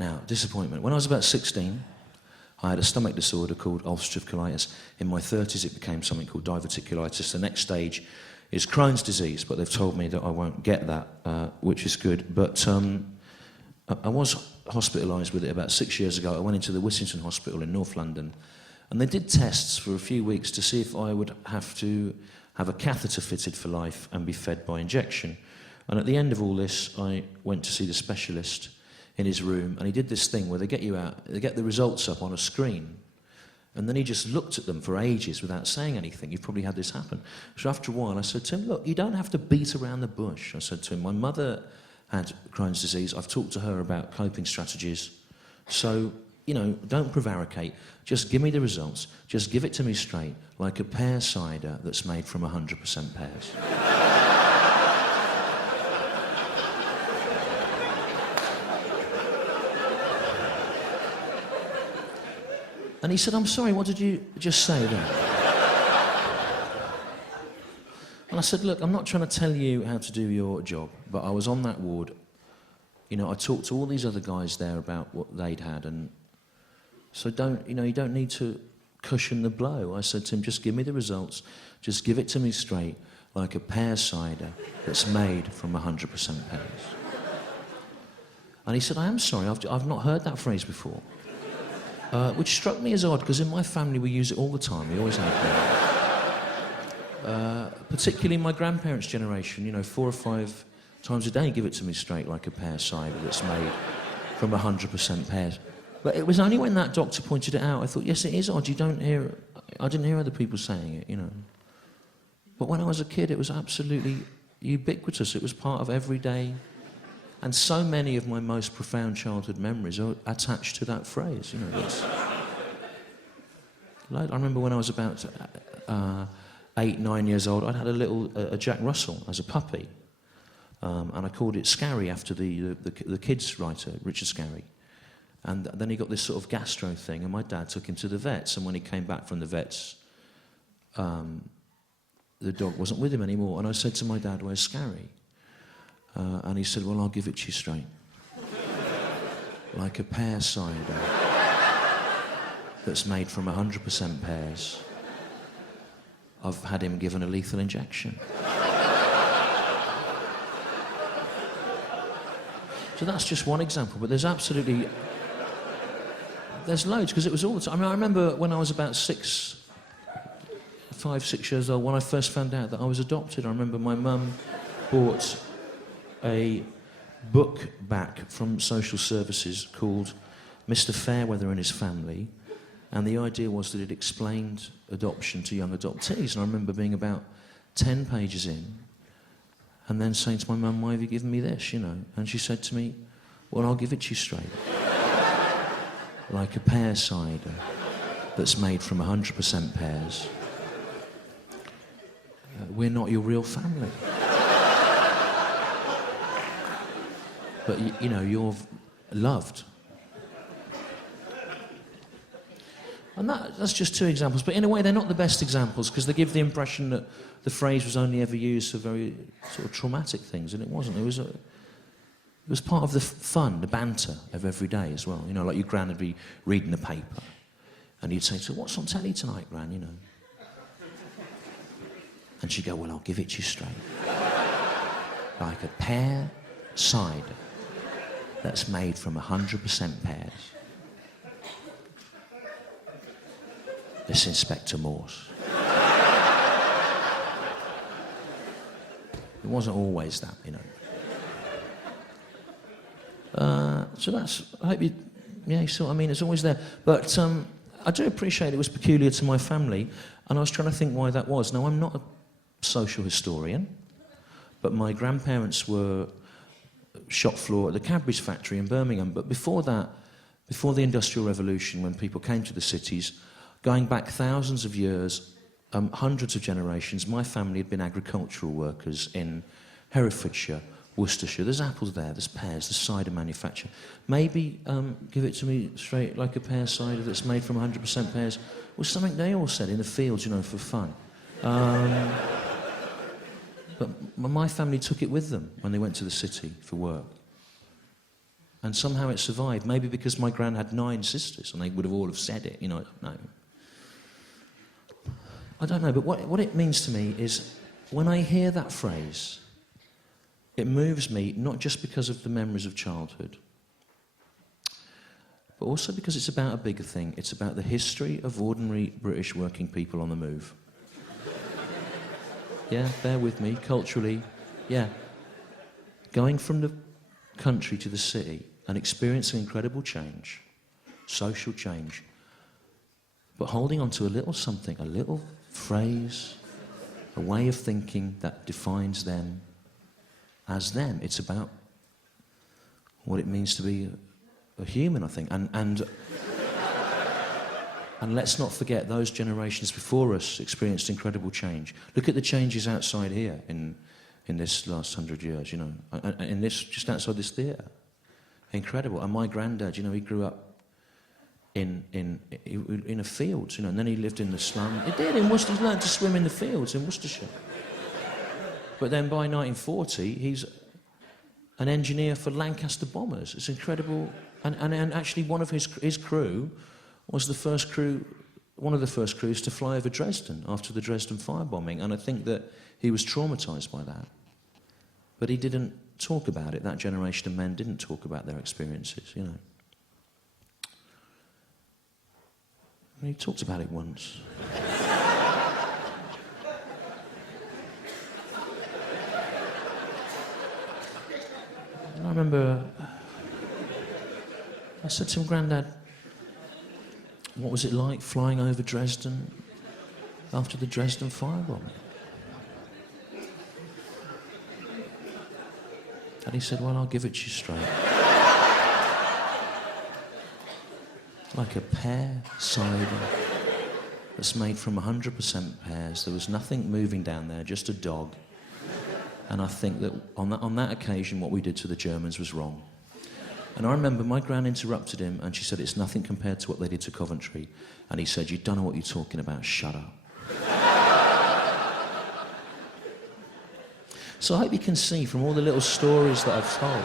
Now, disappointment. When I was about 16, I had a stomach disorder called ulcerative colitis. In my 30s, it became something called diverticulitis. The next stage is Crohn's disease, but they've told me that I won't get that, which is good. But I was hospitalised with it about 6 years ago. I went into the Whittington Hospital in North London, and they did tests for a few weeks to see if I would have to have a catheter fitted for life and be fed by injection. And at the end of all this, I went to see the specialist in his room, and he did this thing where they get you out, they get the results up on a screen, and then he just looked at them for ages without saying anything. You've probably had this happen. So after a while, I said to him, look, you don't have to beat around the bush. I said to him, my mother had Crohn's disease. I've talked to her about coping strategies. So, you know, don't prevaricate. Just give me the results. Just give it to me straight, like a pear cider that's made from 100% pears. And he said, I'm sorry, what did you just say there? And I said, look, I'm not trying to tell you how to do your job, but I was on that ward. You know, I talked to all these other guys there about what they'd had, and so you don't need to cushion the blow. I said to him, just give me the results, just give it to me straight, like a pear cider that's made from 100% pears. And he said, I am sorry, I've not heard that phrase before. Which struck me as odd, because in my family we use it all the time. We always have. Particularly my grandparents' generation, you know, 4 or 5 times a day, give it to me straight like a pear cider that's made from 100% pears. But it was only when that doctor pointed it out, I thought, yes, it is odd. I didn't hear other people saying it, you know. But when I was a kid, it was absolutely ubiquitous. It was part of every day. And so many of my most profound childhood memories are attached to that phrase, you know. I remember when I was about 8, 9 years old, I'd had a Jack Russell as a puppy, and I called it Scarry after the kids writer, Richard Scarry. And then he got this sort of gastro thing, and my dad took him to the vets, and when he came back from the vets, the dog wasn't with him anymore, and I said to my dad, where's Scarry? And he said, well, I'll give it to you straight. Like a pear cider that's made from 100% pears. I've had him given a lethal injection. So that's just one example, but there's loads, because it was all the time. I mean, I remember when I was about 5, 6 years old, when I first found out that I was adopted, I remember my mum bought a book back from social services called Mr. Fairweather and His Family, and the idea was that it explained adoption to young adoptees. And I remember being about 10 pages in and then saying to my mum, why have you given me this, you know? And she said to me, well, I'll give it to you straight. Like a pear cider that's made from 100% pears. We're not your real family. But, you know, you're loved. And that's just 2 examples. But in a way, they're not the best examples, because they give the impression that the phrase was only ever used for very sort of traumatic things, and it wasn't. It was part of the fun, the banter of every day as well. You know, like your gran would be reading the paper, and you'd say to her, what's on telly tonight, Gran, you know? And she'd go, well, I'll give it to you straight. Like a pear cider that's made from 100% pears. This Inspector Morse. It wasn't always that, you know. So that's, I hope you, yeah, you saw what I mean, it's always there. But I do appreciate it was peculiar to my family, and I was trying to think why that was. Now, I'm not a social historian, but my grandparents were shop floor at the Cadbury's factory in Birmingham. But before that, before the Industrial Revolution, when people came to the cities, going back thousands of years, hundreds of generations, my family had been agricultural workers in Herefordshire, Worcestershire. There's apples there, there's pears, there's cider manufacture. Maybe give it to me straight like a pear cider that's made from 100% pears was something they all said in the fields, you know, for fun. But my family took it with them when they went to the city for work. And somehow it survived. Maybe because my gran had 9 sisters and they would have all have said it, you know, I don't know. I don't know, but what it means to me is when I hear that phrase, it moves me not just because of the memories of childhood, but also because it's about a bigger thing. It's about the history of ordinary British working people on the move. Yeah, bear with me, culturally, yeah. Going from the country to the city and experiencing incredible change, social change, but holding on to a little something, a little phrase, a way of thinking that defines them as them. It's about what it means to be a human, I think. And let's not forget those generations before us experienced incredible change. Look at the changes outside here in this last 100 years, you know, in this, just outside this theatre. Incredible. And my granddad, you know, he grew up in a field, you know, and then he lived in the slum. He did, in Worcester. He learned to swim in the fields in Worcestershire. But then by 1940, he's an engineer for Lancaster bombers. It's incredible. And actually one of his crew was one of the first crews to fly over Dresden after the Dresden firebombing. And I think that he was traumatised by that. But he didn't talk about it. That generation of men didn't talk about their experiences, you know. And he talked about it once. And I remember I said to him, Grandad, what was it like flying over Dresden after the Dresden firebombing? And he said, well, I'll give it to you straight. Like a pear cider that's made from 100% pears. There was nothing moving down there, just a dog. And I think that on that occasion, what we did to the Germans was wrong. And I remember my gran interrupted him and she said, it's nothing compared to what they did to Coventry. And he said, you don't know what you're talking about, shut up. So I hope you can see from all the little stories that I've told,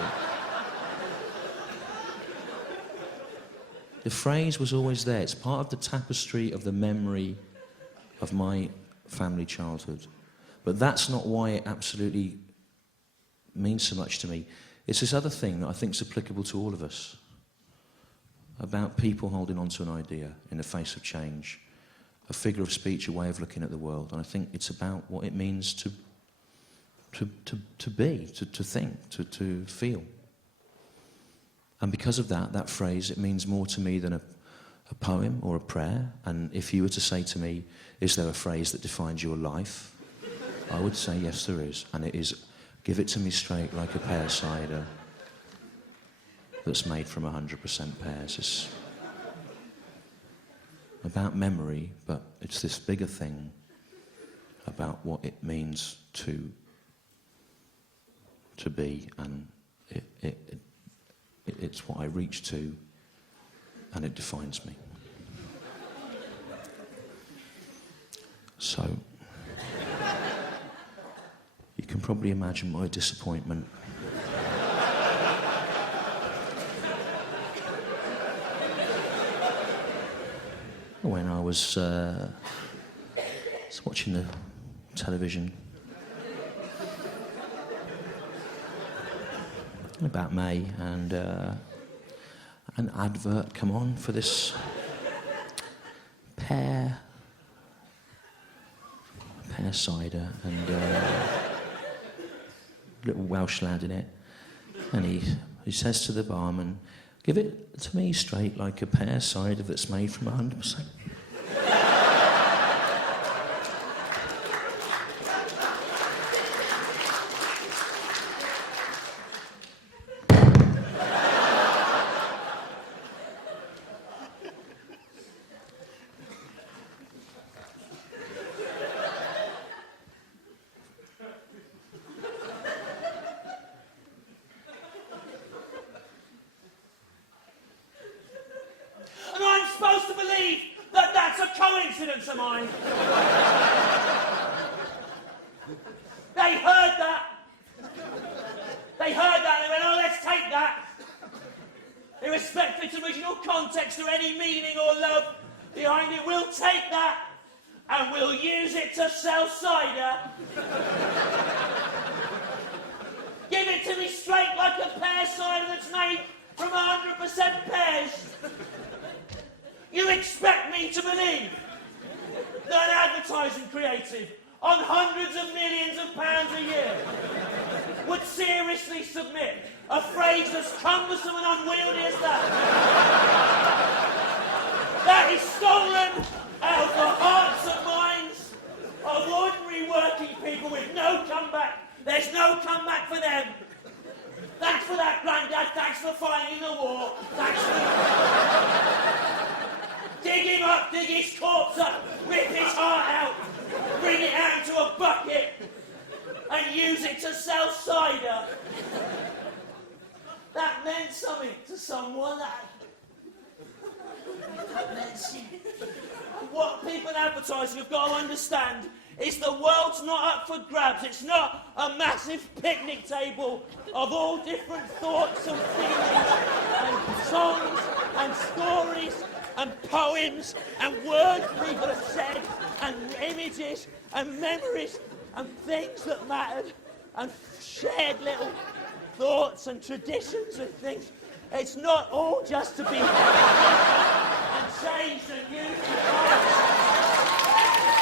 the phrase was always there. It's part of the tapestry of the memory of my family childhood. But that's not why it absolutely means so much to me. It's this other thing that I think is applicable to all of us, about people holding on to an idea in the face of change, a figure of speech, a way of looking at the world. And I think it's about what it means to be, to think, to feel. And because of that phrase, it means more to me than a poem or a prayer. And if you were to say to me, is there a phrase that defines your life? I would say, yes, there is. And it is, give it to me straight like a pear cider that's made from 100% pears. It's about memory, but it's this bigger thing about what it means to be, and it's what I reach to, and it defines me. So, you can probably imagine my disappointment. When I was watching the television about May, and an advert come on for this pear cider, and little Welsh lad in it, and he says to the barman, give it to me straight like a pear cider that's made from 100%. Supposed to believe that that's a coincidence of mine. They heard that. They went, oh, let's take that. its original context or any meaning or love behind it. We'll take that and we'll use it to sell cider. Give it to me straight like a pear cider that's made from 100% pears. You expect me to believe that an advertising creative on hundreds of millions of pounds a year would seriously submit a phrase as cumbersome and unwieldy as that? That is stolen out of the hearts and minds of ordinary working people with no comeback. There's no comeback for them. Thanks for that, Grandad. Thanks for fighting the war. Thanks for... Dig him up, dig his corpse up, rip his heart out, bring it out into a bucket, and use it to sell cider. That meant something to someone. That meant something. What people in advertising have got to understand is the world's not up for grabs. It's not a massive picnic table of all different thoughts and feelings and songs and stories and poems and words people have said and images and memories and things that mattered and shared little thoughts and traditions and things. It's not all just to be and changed and used and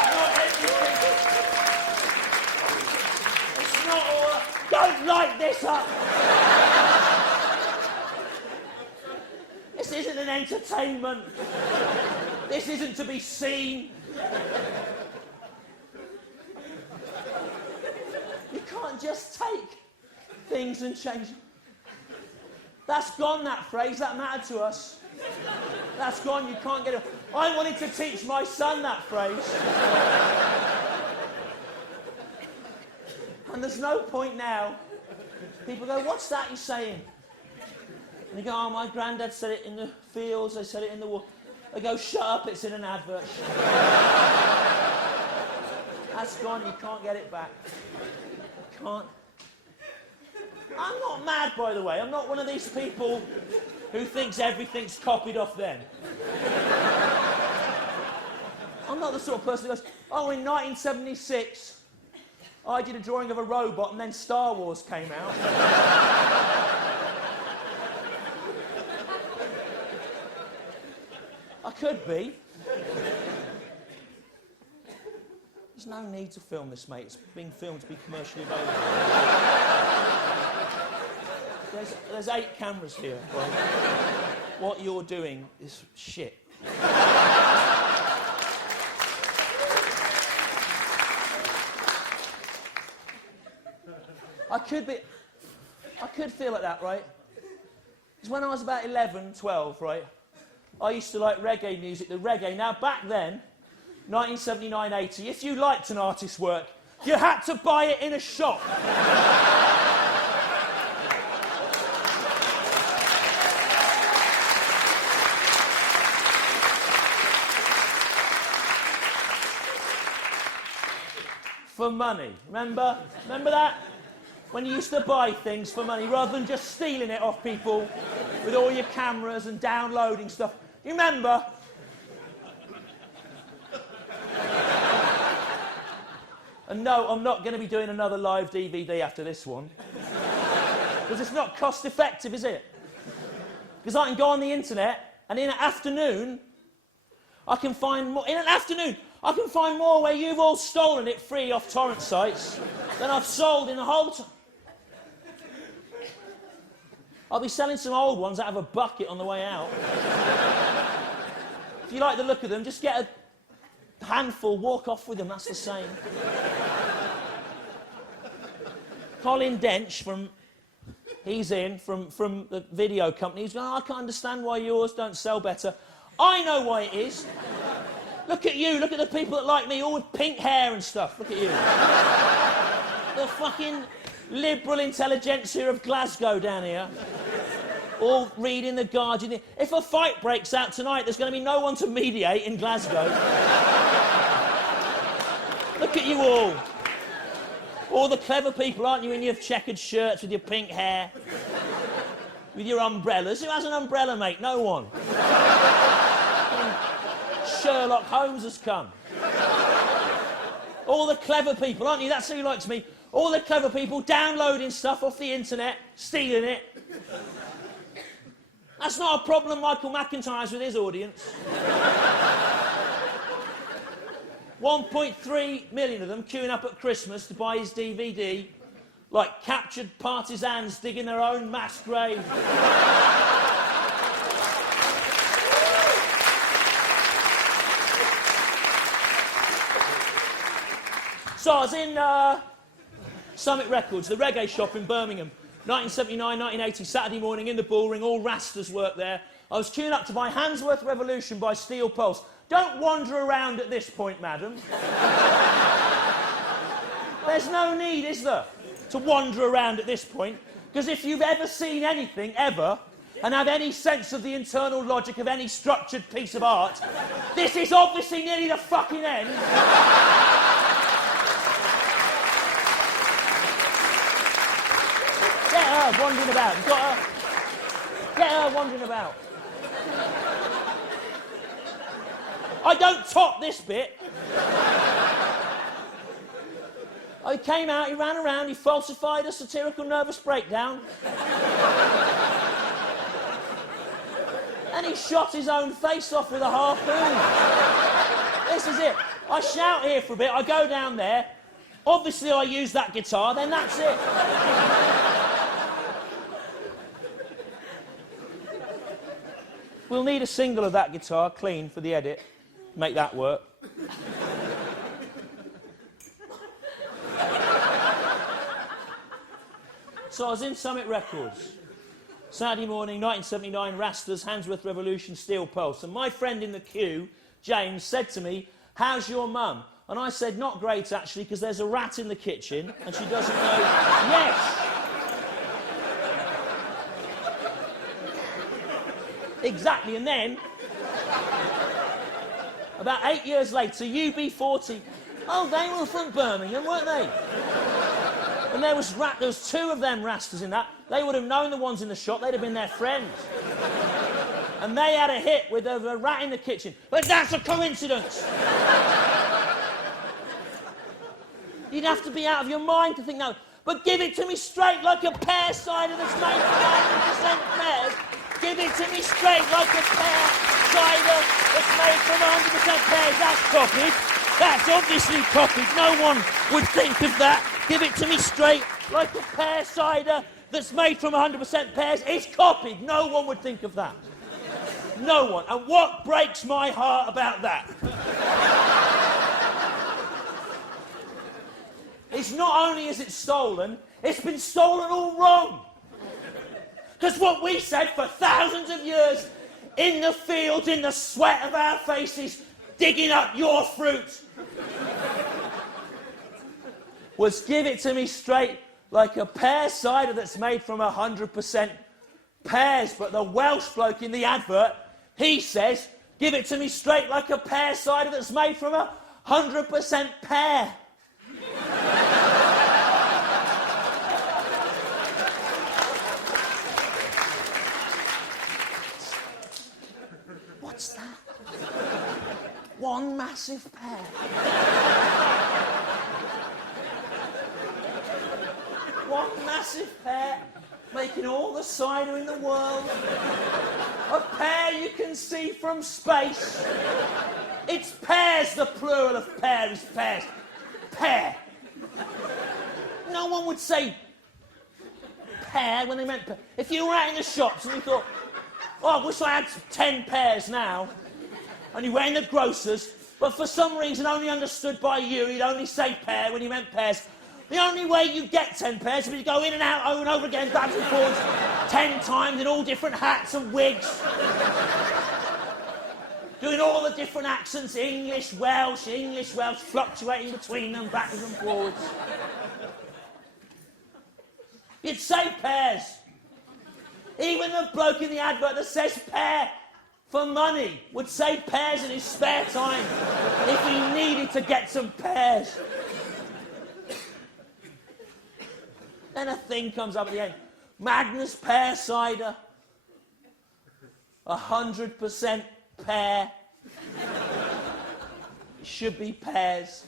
not everything. It's not all... Don't light this up! This isn't an entertainment. This isn't to be seen. You can't just take things and change them. That's gone, that phrase. That mattered to us. That's gone. You can't get it. I wanted to teach my son that phrase. And there's no point now. People go, what's that you're saying? And they go, oh, my granddad said it in the fields, they said it in the war. They go, shut up, it's in an advert. That's gone, you can't get it back. You can't. I'm not mad, by the way. I'm not one of these people who thinks everything's copied off them. I'm not the sort of person who goes, oh, in 1976, I did a drawing of a robot and then Star Wars came out. I could be. There's no need to film this, mate. It's being filmed to be commercially available. There's 8 cameras here. Right? What you're doing is shit. I could feel like that, right? Because when I was about 11, 12, right, I used to like reggae music, the reggae. Now, back then, 1979, 80, if you liked an artist's work, you had to buy it in a shop. For money. Remember that? When you used to buy things for money rather than just stealing it off people with all your cameras and downloading stuff. You remember? And no, I'm not going to be doing another live DVD after this one. Because it's not cost effective, is it? Because I can go on the internet and in an afternoon, I can find more. In an afternoon, I can find more where you've all stolen it free off torrent sites than I've sold in the whole time. I'll be selling some old ones out of a bucket on the way out. If you like the look of them, just get a handful, walk off with them, that's the same. Colin Dench from the video company, he's going, oh, I can't understand why yours don't sell better. I know why it is. Look at you, look at the people that like me, all with pink hair and stuff. Look at you. The fucking liberal intelligentsia of Glasgow down here. All reading The Guardian. If a fight breaks out tonight, there's going to be no one to mediate in Glasgow. Look at you all. All the clever people, aren't you, in your checkered shirts with your pink hair? with your umbrellas. Who has an umbrella, mate? No one. Sherlock Holmes has come. All the clever people, aren't you? That's who likes me. All the clever people downloading stuff off the internet, stealing it. That's not a problem Michael McIntyre's with his audience. 1.3 million of them queuing up at Christmas to buy his DVD, like captured partisans digging their own mass grave. So I was in Summit Records, the reggae shop in Birmingham, 1979, 1980, Saturday morning in the bullring, all Rastas work there. I was queuing up to buy Handsworth Revolution by Steel Pulse. Don't wander around at this point, madam. There's no need, is there, to wander around at this point? Because if you've ever seen anything, ever, and have any sense of the internal logic of any structured piece of art, this is obviously nearly the fucking end. Get her wandering about. You've got her. Get her wandering about. I don't top this bit. He came out, he ran around, he falsified a satirical nervous breakdown. And he shot his own face off with a harpoon. This is it. I shout here for a bit, I go down there. Obviously I use that guitar, then that's it. We'll need a single of that guitar, clean, for the edit. Make that work. So I was in Summit Records. Saturday morning, 1979, Rastas, Handsworth Revolution, Steel Pulse. And my friend in the queue, James, said to me, "How's your mum?" And I said, "Not great, actually, because there's a rat in the kitchen and she doesn't know..." Yes! Exactly, and then, about 8 years later, UB40, oh, they were from Birmingham, weren't they? And there was two of them Rastas in that. They would have known the ones in the shop, they'd have been their friends. And they had a hit with a rat in the kitchen. But that's a coincidence! You'd have to be out of your mind to think, no, but give it to me straight like a pear cider that's made from 100% pears. Give it to me straight like a pear cider that's made from 100% pears. That's copied. That's obviously copied. No one would think of that. Give it to me straight like a pear cider that's made from 100% pears. It's copied. No one would think of that. No one. And what breaks my heart about that? It's not only is it stolen, it's been stolen all wrong. Because what we said for thousands of years, in the fields, in the sweat of our faces, digging up your fruit, was give it to me straight like a pear cider that's made from 100% pears. But the Welsh bloke in the advert, he says, give it to me straight like a pear cider that's made from 100% pear. What's that? One massive pear. One massive pear, making all the cider in the world. A pear you can see from space. It's pears, the plural of pear is pears. Pear. No one would say pear when they meant pear. If you were out in the shops and you thought, oh, I wish I had 10 pears now, and you were in the grocer's, but for some reason only understood by you, you'd only say pear when you meant pears. The only way you get 10 pears is if you go in and out over and over again, backwards and forwards, 10 times in all different hats and wigs. Doing all the different accents, English, Welsh, fluctuating between them, backwards and forwards. You'd say pears. Even the bloke in the advert that says pear for money would say pears in his spare time if he needed to get some pears. Then a thing comes up at the end. Magnus pear cider, 100% pear. It should be pears.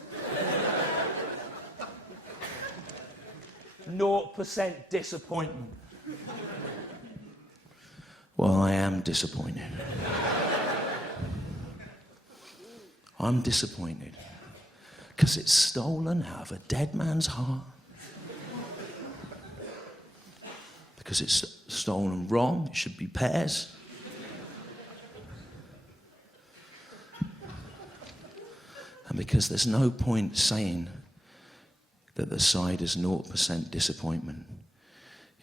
0% disappointment. Well, I am disappointed. I'm disappointed because it's stolen out of a dead man's heart. Because it's stolen wrong, it should be pears. And because there's no point saying that the cider's 0% disappointment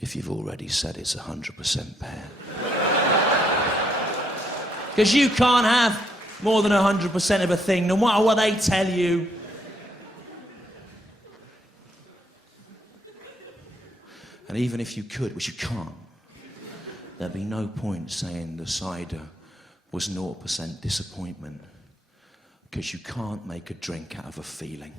if you've already said it's 100% pear. Because you can't have more than 100% of a thing, no matter what they tell you. And even if you could, which you can't, there'd be no point saying the cider was 0% disappointment, because you can't make a drink out of a feeling.